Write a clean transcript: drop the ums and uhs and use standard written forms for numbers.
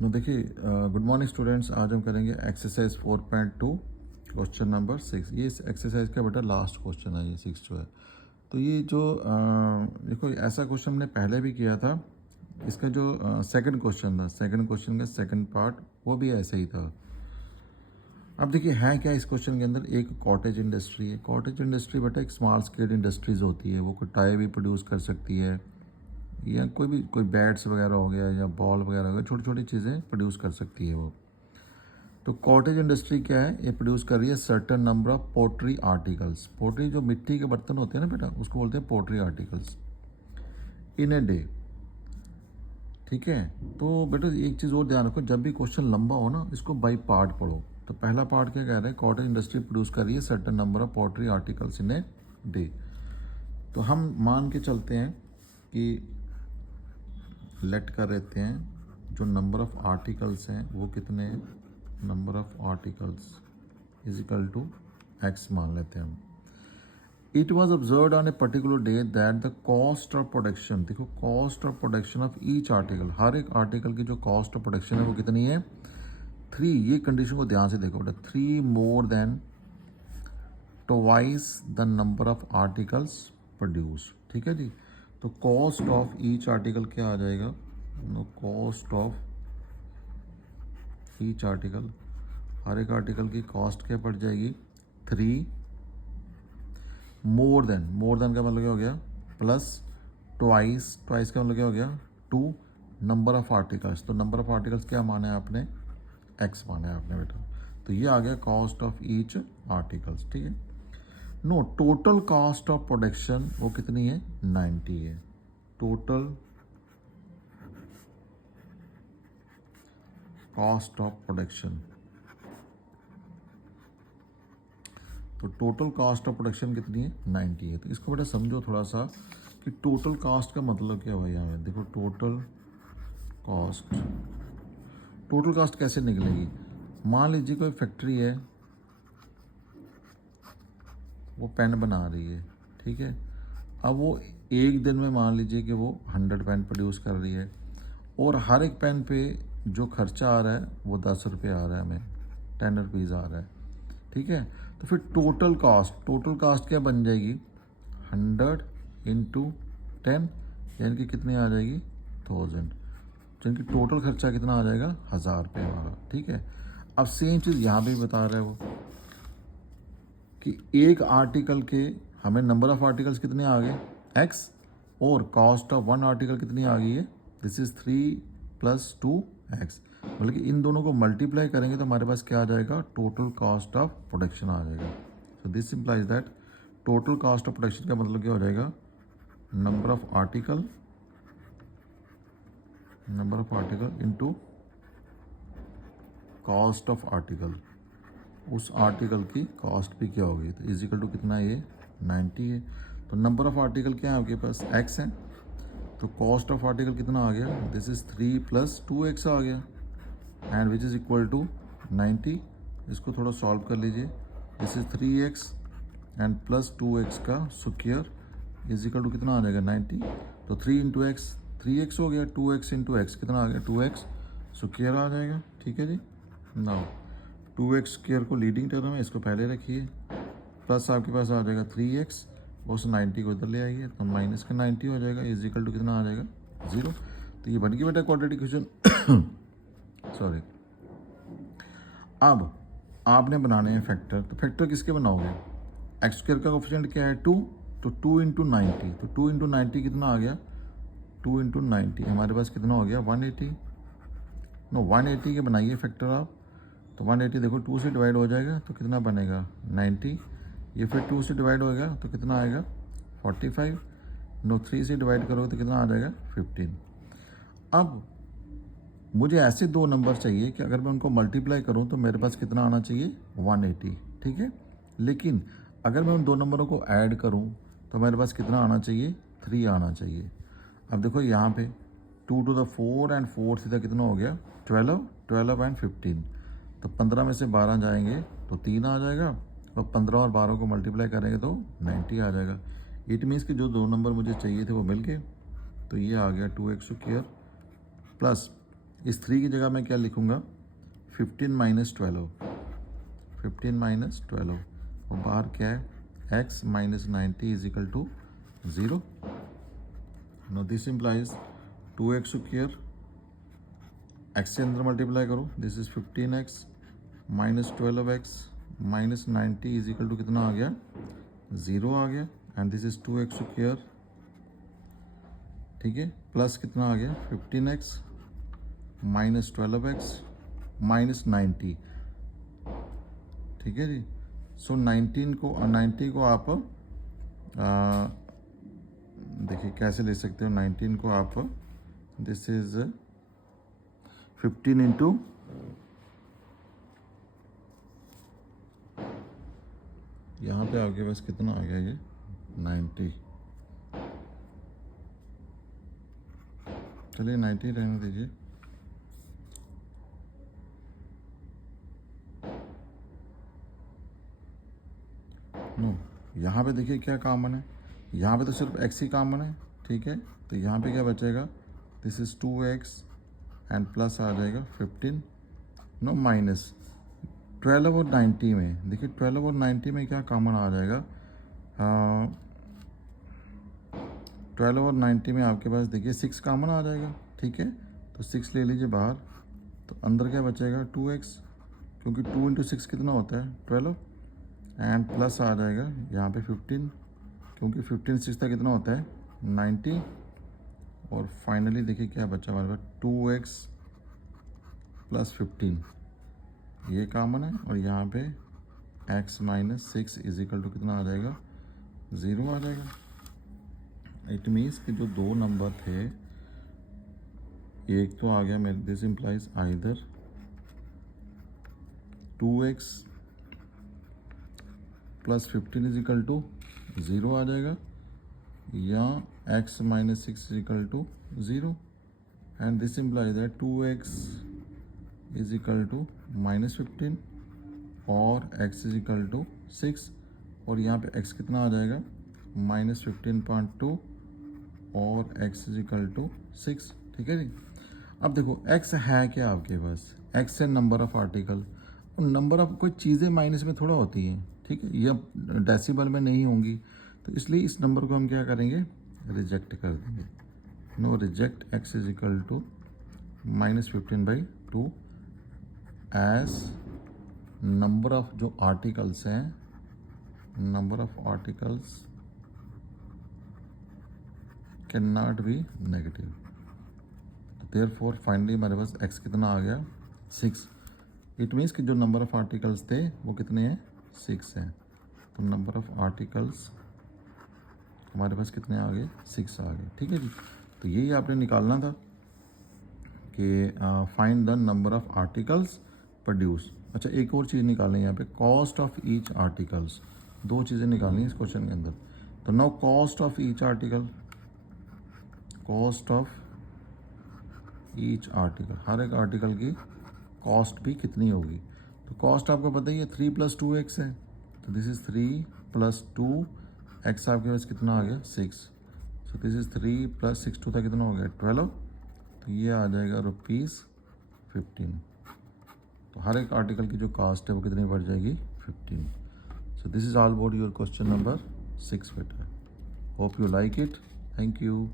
तो देखिए, good morning students. आज हम करेंगे एक्सरसाइज 4.2 क्वेश्चन नंबर 6। ये इस एक्सरसाइज का बेटा लास्ट क्वेश्चन है, ये 6 जो है। तो ये जो देखो, ऐसा क्वेश्चन हमने पहले भी किया था। इसका जो सेकंड क्वेश्चन था, सेकंड क्वेश्चन का सेकंड पार्ट, वो भी ऐसे ही था। अब देखिए है क्या इस क्वेश्चन के अंदर, एक कॉटेज इंडस्ट्री है। कॉटेज इंडस्ट्री बेटा एक स्मॉल स्केल इंडस्ट्रीज होती है। वो कोई टायर भी प्रोड्यूस कर सकती है, या कोई बैट्स वगैरह हो गया, या बॉल वगैरह हो गया, छोटी छोटी चीज़ें प्रोड्यूस कर सकती है वो। तो कॉटेज इंडस्ट्री क्या है, ये प्रोड्यूस कर रही है certain number of pottery articles. Pottery जो मिट्टी के बर्तन होते हैं ना बेटा, उसको बोलते हैं pottery articles in a day. ठीक है। तो बेटा एक चीज़ और ध्यान रखो, जब भी क्वेश्चन लंबा हो ना, इसको बाई पार्ट पढ़ो। तो पहला पार्ट क्या कह रहा है, कॉटेज इंडस्ट्री प्रोड्यूस कर रही है certain number of pottery articles in a day. तो हम मान के चलते हैं कि लेट कर देते हैं जो नंबर ऑफ आर्टिकल्स हैं वो कितने हैं, number of articles is equal to x मान लेते हैं हम। It was observe on a particular day that the cost of production, देखो cost of production of each article, हर एक आर्टिकल की जो कॉस्ट ऑफ प्रोडक्शन है वो कितनी है, 3। ये कंडीशन को ध्यान से देखो बेटा, 3 more than twice the number of articles produce. ठीक है जी। तो कॉस्ट ऑफ ईच आर्टिकल क्या आ जाएगा, कॉस्ट ऑफ ईच आर्टिकल, हर एक आर्टिकल की कॉस्ट क्या पड़ जाएगी, 3 मोर देन का मतलब क्या हो गया, प्लस ट्वाइस का मतलब क्या हो गया, 2 नंबर ऑफ आर्टिकल्स। तो नंबर ऑफ आर्टिकल्स क्या माना है आपने, एक्स माना है आपने बेटा। तो ये आ गया कॉस्ट ऑफ ईच आर्टिकल्स। ठीक है। No, total cost of production वो कितनी है, 90 है। टोटल कॉस्ट ऑफ प्रोडक्शन, तो टोटल कॉस्ट ऑफ प्रोडक्शन कितनी है, 90 है। तो इसको बेटा समझो थोड़ा सा कि टोटल कॉस्ट का मतलब क्या हुआ यहाँ पे। देखो टोटल कॉस्ट कैसे निकलेगी। मान लीजिए कोई फैक्ट्री है, वो पेन बना रही है। ठीक है। अब वो एक दिन में मान लीजिए कि वो 100 पेन प्रोड्यूस कर रही है, और हर एक पेन पे जो खर्चा आ रहा है वो 10 रुपये आ रहा है, हमें 10 रुपीज़ आ रहा है। ठीक है। तो फिर टोटल कॉस्ट क्या बन जाएगी, 100 इंटू 10, यानी कि कितनी आ जाएगी, 1000। यानी कि टोटल खर्चा कितना आ जाएगा, 1000 रुपये हमारा। ठीक है। अब सेम चीज़ यहाँ पे भी बता रहे हो कि एक आर्टिकल के हमें नंबर ऑफ आर्टिकल्स कितने आ गए, एक्स, और कॉस्ट ऑफ वन आर्टिकल कितनी आ गई है, दिस इज 3 + 2x। मतलब कि इन दोनों को मल्टीप्लाई करेंगे तो हमारे पास क्या आ जाएगा, टोटल कॉस्ट ऑफ प्रोडक्शन आ जाएगा। So this implies that total cost of production का मतलब क्या हो जाएगा, number of article into cost of article, उस आर्टिकल की कॉस्ट भी क्या होगी, तो इजिकल टू कितना है, ये 90 है। तो नंबर ऑफ आर्टिकल क्या है आपके पास, x है। तो कॉस्ट ऑफ आर्टिकल कितना आ गया, दिस इज 3 + 2x आ गया, and which is equal to 90। इसको थोड़ा सॉल्व कर लीजिए। This is 3x and plus 2x का स्क्वायर इजिकल टू कितना आ जाएगा, 90। तो 3 इंटू एक्स 3x हो गया, 2x इंटू एक्स कितना आ गया, 2x स्क्वायर आ जाएगा। ठीक है जी। नाउ 2x स्क्वायर को लीडिंग टर्म है, इसको पहले रखिए, प्लस आपके पास आ जाएगा 3x, उस 90 को इधर ले आइए तो माइनस का 90 हो जाएगा, इज इक्वल टू कितना आ जाएगा, 0। तो ये बन गई बेटा क्वाड्रेटिक इक्वेशन। सॉरी। अब आपने बनाने हैं फैक्टर, तो फैक्टर किसके बनाओगे, एक्स स्क्वायर का कोफिशिएंट क्या है, 2, तो 2 इंटू 90, तो 2 इंटू 90 कितना आ गया, 2 इंटू 90 हमारे पास कितना हो गया, 180। नो 180 के बनाइए फैक्टर आप, तो 180 देखो 2 से डिवाइड हो जाएगा तो कितना बनेगा, 90। ये फिर 2 से डिवाइड होएगा तो कितना आएगा, 45। नो 3 से डिवाइड करोगे तो कितना आ जाएगा, 15। अब मुझे ऐसे दो नंबर चाहिए कि अगर मैं उनको मल्टीप्लाई करूं तो मेरे पास कितना आना चाहिए, 180। ठीक है। लेकिन अगर मैं उन दो नंबरों को ऐड करूं तो मेरे पास कितना आना चाहिए, 3 आना चाहिए। अब देखो यहाँ पे 2 to the 4 एंड 4 सीधा कितना हो गया, 12 एंड 15। तो 15 में से 12 जाएंगे तो 3 आ जाएगा, और 15 और 12 को मल्टीप्लाई करेंगे तो 90 आ जाएगा। इट मीन्स कि जो दो नंबर मुझे चाहिए थे वो मिल गए। तो ये आ गया 2x स्क्वायर प्लस इस 3 की जगह मैं क्या लिखूँगा, 15 माइनस 12, 15 माइनस 12, और बाहर क्या है, x minus 90 is equal to 0. No this implies 2x square, x से अंदर मल्टीप्लाई करो, this is 15x minus 12x minus 90 is equal to कितना आ गया, 0 आ गया. And this is 2x square, ठीक है, प्लस कितना आ गया, 15x माइनस 12x माइनस 90, ठीक है जी. सो 90 को आप देखिए कैसे ले सकते हो, 19 को आप, दिस इज 15 इंटू, यहाँ पे आपके पास कितना आ गया, ये 90, चलिए 90 रहने दीजिए. नो, यहाँ पे देखिए क्या कॉमन है, यहाँ पे तो सिर्फ x ही कॉमन है, ठीक है. तो यहाँ पे क्या बचेगा, this is 2x and plus आ जाएगा 15, नो माइनस 12 और 90 में, देखिए 12 और 90 में क्या कॉमन आ जाएगा, 12 और 90 में आपके पास देखिए 6 कॉमन आ जाएगा, ठीक है. तो 6 ले लीजिए बाहर, तो अंदर क्या बचेगा 2x, क्योंकि 2 इंटू 6 कितना होता है 12, एंड प्लस आ जाएगा यहाँ पे 15, क्योंकि 15 6 का कितना होता है 90. और फाइनली देखिए क्या बचा हमारे पास, 2x प्लस 15, ये कॉमन है. और यहाँ पे x minus 6 is equal to कितना आ जाएगा, 0 आ जाएगा. इट मीन्स कि जो दो नंबर थे, एक तो आ गया मेरे, this implies either 2x plus 15 is equal to 0 आ जाएगा, या x minus 6 is equal to 0. And this implies that 2x is equal to minus 15 और x इज इक्वल टू 6, और यहाँ पे x कितना आ जाएगा, माइनस 15.2 और x इज इक्वल टू 6, ठीक है जी. अब देखो x है क्या आपके पास, x है नंबर ऑफ आर्टिकल, और नंबर ऑफ कोई चीज़ें माइनस में थोड़ा होती हैं, ठीक है, ये डेसिबल में नहीं होंगी, तो इसलिए इस नंबर को हम क्या करेंगे, रिजेक्ट कर देंगे. No reject x is equal to minus 15/2 as number of जो आर्टिकल्स हैं, number of articles can not be negative. Therefore finally हमारे पास x कितना आ गया, 6. इट मीन्स कि जो नंबर ऑफ आर्टिकल्स थे वो कितने हैं, 6 हैं. तो नंबर ऑफ आर्टिकल्स हमारे पास कितने आ गए, 6 आ गए, ठीक है जी. तो यही आपने निकालना था कि find the number of articles produce. अच्छा, एक और चीज़ निकालनी है यहाँ पे, कॉस्ट ऑफ ईच आर्टिकल्स. दो चीज़ें निकालनी है इस क्वेश्चन के अंदर. तो now cost of each article, cost of each article, हर एक आर्टिकल की कॉस्ट भी कितनी होगी. तो कॉस्ट आपको पता ही है 3 + 2x है, तो दिस इज 3 + 2x आपके पास कितना आ गया, 6. सो दिस इज 3 + 6 2 था कितना हो गया, 12. तो ये आ जाएगा ₹15. तो हर एक आर्टिकल की जो कॉस्ट है वो कितनी बढ़ जाएगी, 15. So this is all about your question number 6 बेटा. Hope you like it. Thank you.